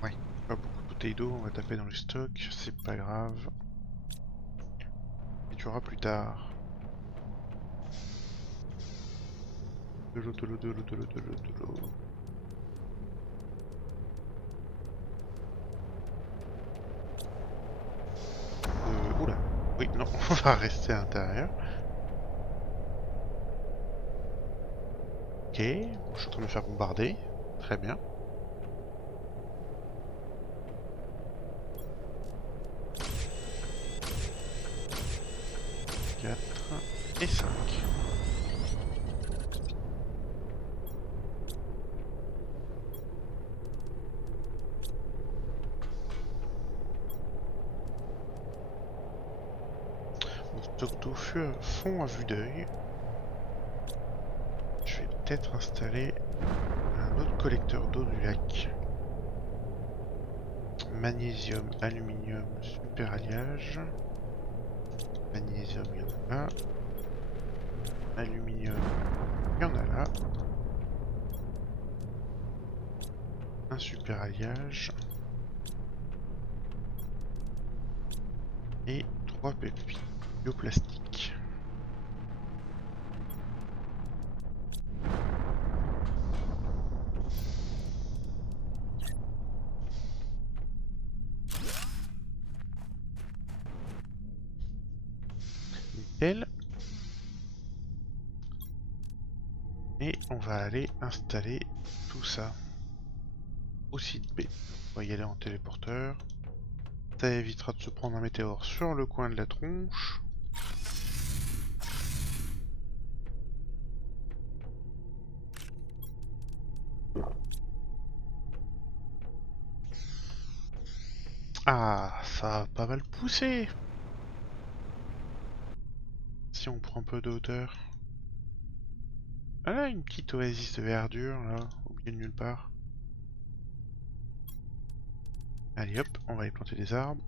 Ouais, pas beaucoup de bouteilles d'eau, on va taper dans le stock, c'est pas grave. Et tu auras plus tard. De l'eau, de l'eau, de l'eau, de l'eau, de l'eau, de l'eau. Oula. Oui, non, on va rester à l'intérieur. Ok, bon, je suis en train de me faire bombarder. Très bien. Et 5. Mon stock d'eau fond à vue d'œil. Je vais peut-être installer un autre collecteur d'eau du lac. Magnésium, aluminium, super alliage. Magnésium, il y en a là. Aluminium, il y en a là. Un super alliage. Et 3 pépis bioplastiques. Nickel. Et on va aller installer tout ça au site B. On va y aller en téléporteur. Ça évitera de se prendre un météore sur le coin de la tronche. Ah, ça a pas mal poussé. Si on prend un peu de hauteur. Ah là, une petite oasis de verdure, là, au milieu de nulle part. Allez hop, on va y planter des arbres.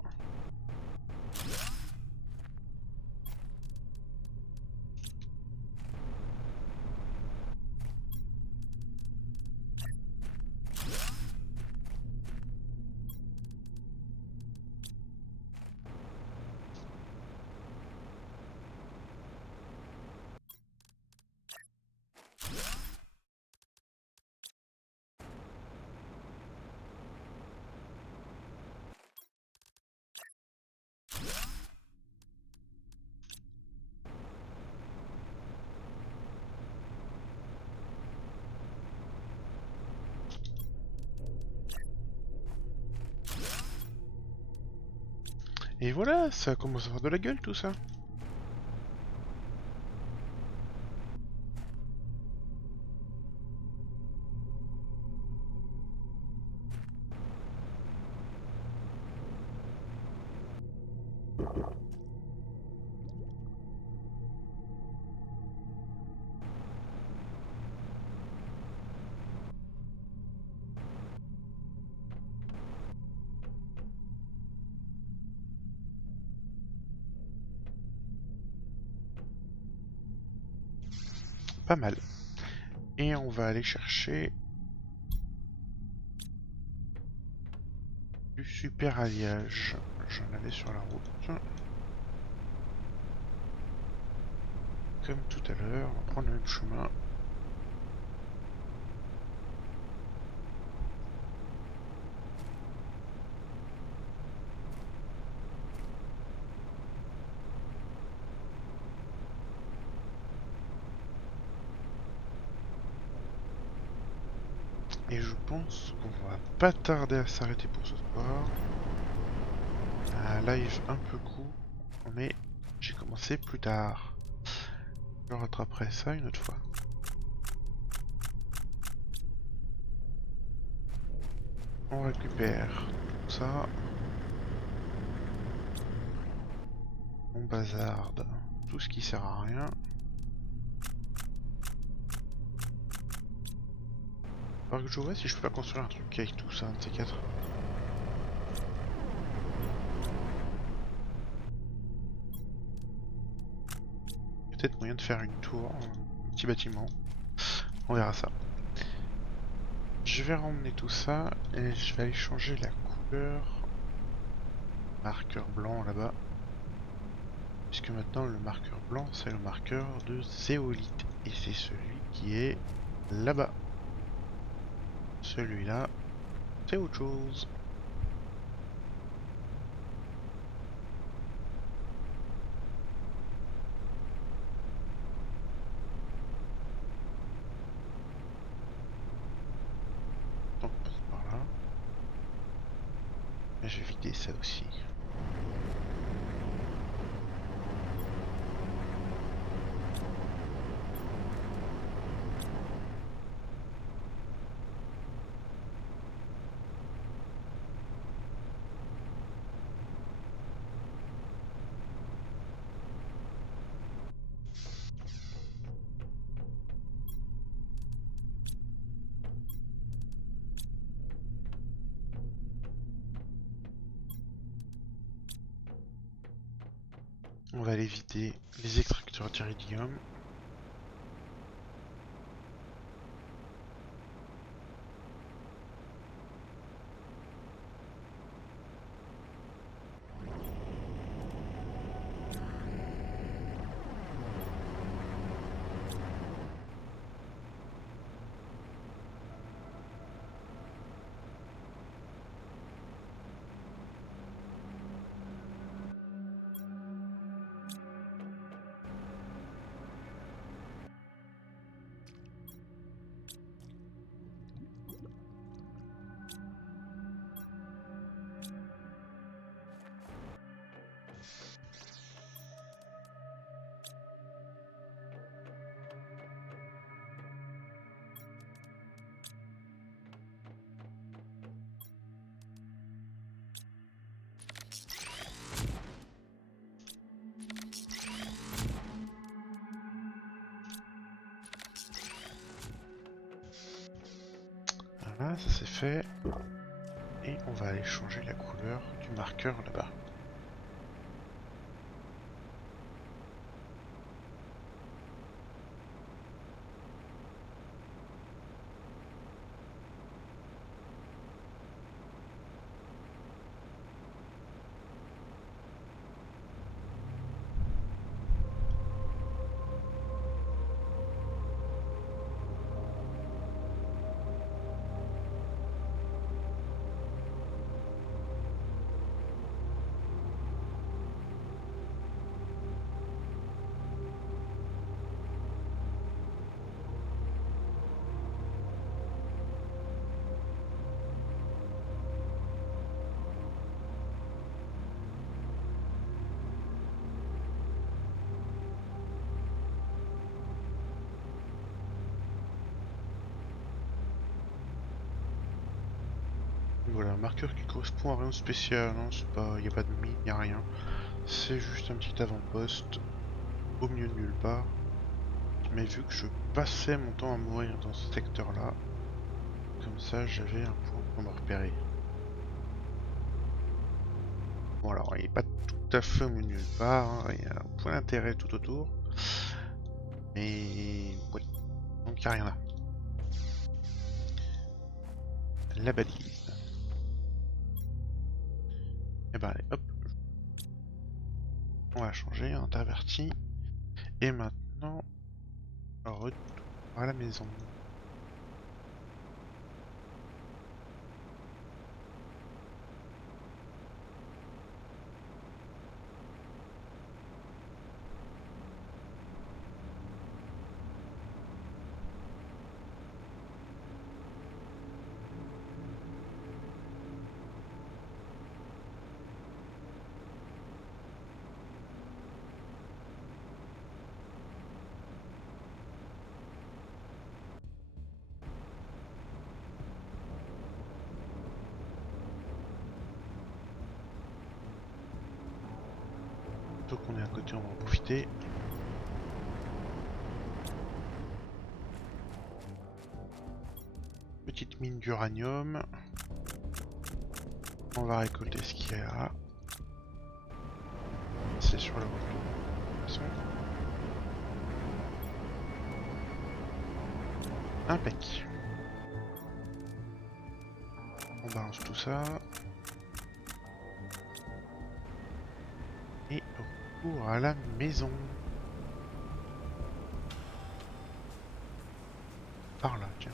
Et voilà, ça commence à avoir de la gueule tout ça. Pas mal. Et on va aller chercher du super alliage. J'en avais sur la route. Comme tout à l'heure, on va prendre le même chemin. Et je pense qu'on va pas tarder à s'arrêter pour ce soir. Un live un peu court, mais j'ai commencé plus tard. Je rattraperai ça une autre fois. On récupère tout ça. On bazarde tout ce qui sert à rien. Alors que je vois si je peux pas construire un truc avec tout ça, un de ces quatre. Peut-être moyen de faire une tour, un petit bâtiment. On verra ça. Je vais ramener tout ça et je vais aller changer la couleur. Marqueur blanc là-bas. Puisque maintenant le marqueur blanc c'est le marqueur de zéolite. Et c'est celui qui est là-bas. Celui-là, c'est autre chose. Donc on passe par là. Et je vais vider ça aussi. On va aller vider les extracteurs d'iridium. Voilà, ça c'est fait. Et on va aller changer la couleur du marqueur là-bas. Voilà, un marqueur qui correspond à rien de spécial, hein, c'est pas, y a pas de mine, y a rien. C'est juste un petit avant-poste au milieu de nulle part. Mais vu que je passais mon temps à mourir dans ce secteur-là, comme ça j'avais un point pour me repérer. Bon alors, il n'est pas tout à fait au milieu de nulle part, hein, il y a un point d'intérêt tout autour. Mais oui, donc il n'y a rien là. La balise. Et ben allez, hop. On va changer, interverti. Et maintenant, retour à la maison. Donc on est à côté, on va en profiter. Petite mine d'uranium. On va récolter ce qu'il y a là. C'est sur la route. De toute façon. Impec. On balance tout ça. Et retour à la maison. Par là, tiens.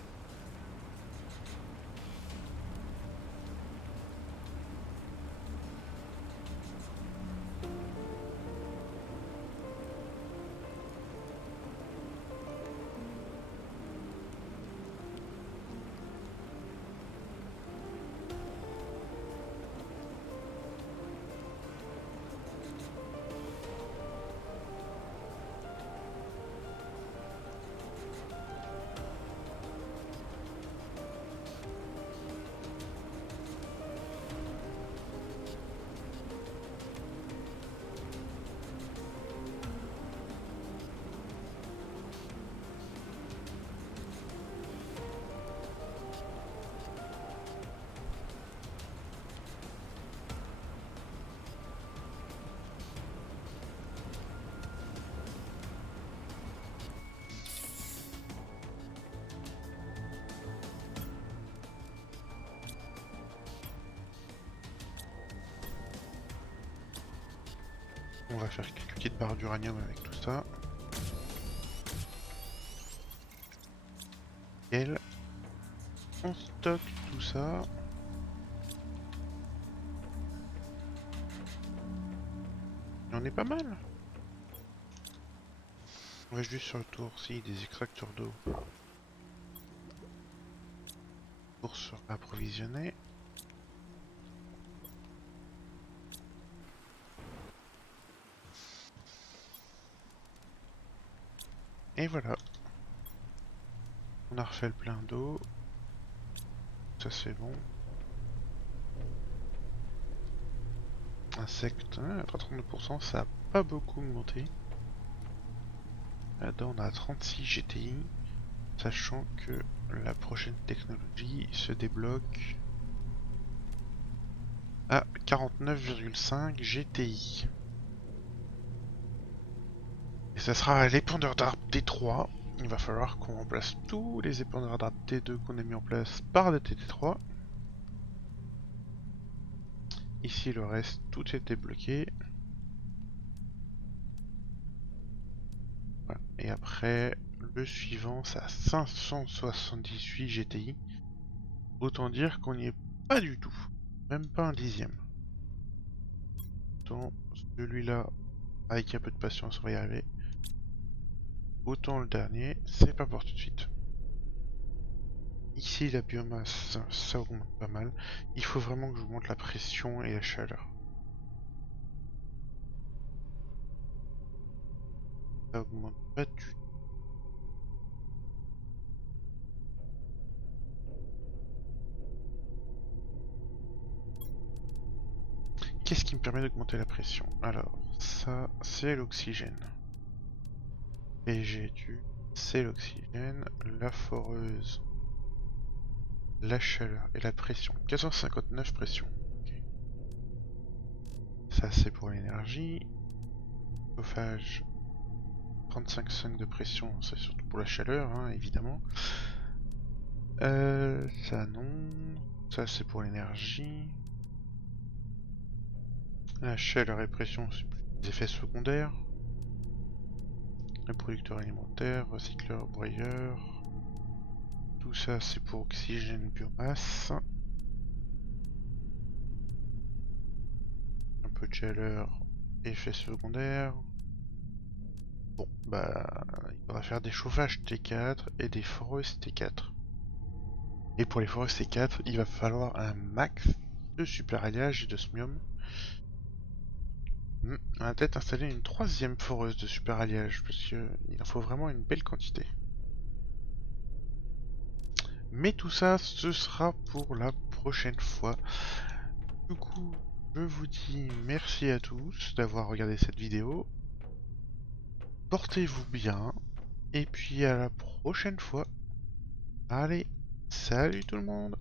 On va faire quelques petites barres d'uranium avec tout ça. Nickel. On stocke tout ça. Et on est pas mal. On va juste sur le tour aussi des extracteurs d'eau. Pour se approvisionner. Et voilà. On a refait le plein d'eau. Ça c'est bon. Insectes, hein, à 32%, ça a pas beaucoup augmenté. Là-dedans on a 36 GTI. sachant que la prochaine technologie se débloque à 49,5 GTI. Et ça sera l'épandeur d'arbre T3. Il va falloir qu'on remplace tous les épandeurs d'arbre T2 qu'on a mis en place par des TT3. Ici le reste, tout est débloqué. Voilà. Et après, le suivant, c'est à 578 GTI. Autant dire qu'on n'y est pas du tout. Même pas un dixième. Autant celui-là, avec un peu de patience, on va y arriver. Autant le dernier, c'est pas pour tout de suite. Ici, la biomasse, ça augmente pas mal. Il faut vraiment que j'augmente la pression et la chaleur. Ça augmente pas du tout. Qu'est-ce qui me permet d'augmenter la pression? Alors, ça, c'est l'oxygène. PG c'est l'oxygène, la foreuse, la chaleur et la pression. 459 pression. Okay. Ça, c'est pour l'énergie. Chauffage, 35,5 de pression, c'est surtout pour la chaleur, hein, évidemment. Ça non. Ça, c'est pour l'énergie. La chaleur et pression, c'est plus des effets secondaires. Le producteur alimentaire, recycleur, broyeur. Tout ça, c'est pour oxygène, biomasse. Un peu de chaleur, effets secondaires. Bon, bah, il faudra faire des chauffages T4 et des foreuses T4. Et pour les foreuses T4, il va falloir un max de super alliage et d'osmium. On va peut-être installer une troisième foreuse de super alliage, parce qu'il en faut vraiment une belle quantité. Mais tout ça, ce sera pour la prochaine fois. Du coup, je vous dis merci à tous d'avoir regardé cette vidéo. Portez-vous bien, et puis à la prochaine fois. Allez, salut tout le monde!